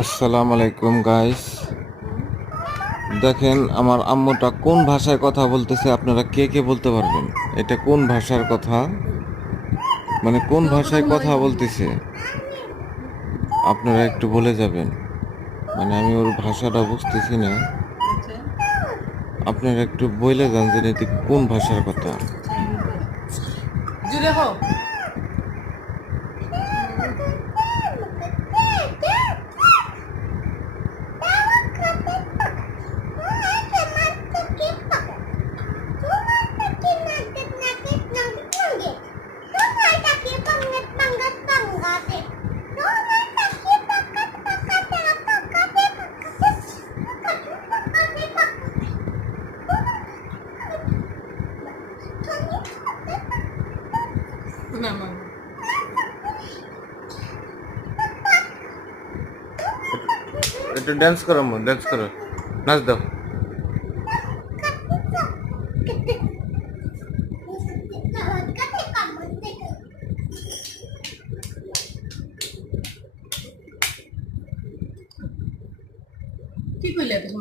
আসসালামু আলাইকুম গাইস, দেখেন আমার আম্মুটা কোন ভাষায় কথা বলতেছে। আপনারা কে কে বলতে পারবেন এটা কোন ভাষার কথা, মানে কোন ভাষায় কথা বলতেছে? আপনারা একটু বলে যাবেন, মানে আমি ওর ভাষাটা বুঝতেছি না। আপনারা একটু বলে যান যে এটা কোন ভাষার কথা। একটু ড্যান্স করো, ড্যান্স করো, নাচ দাও। কি কইলে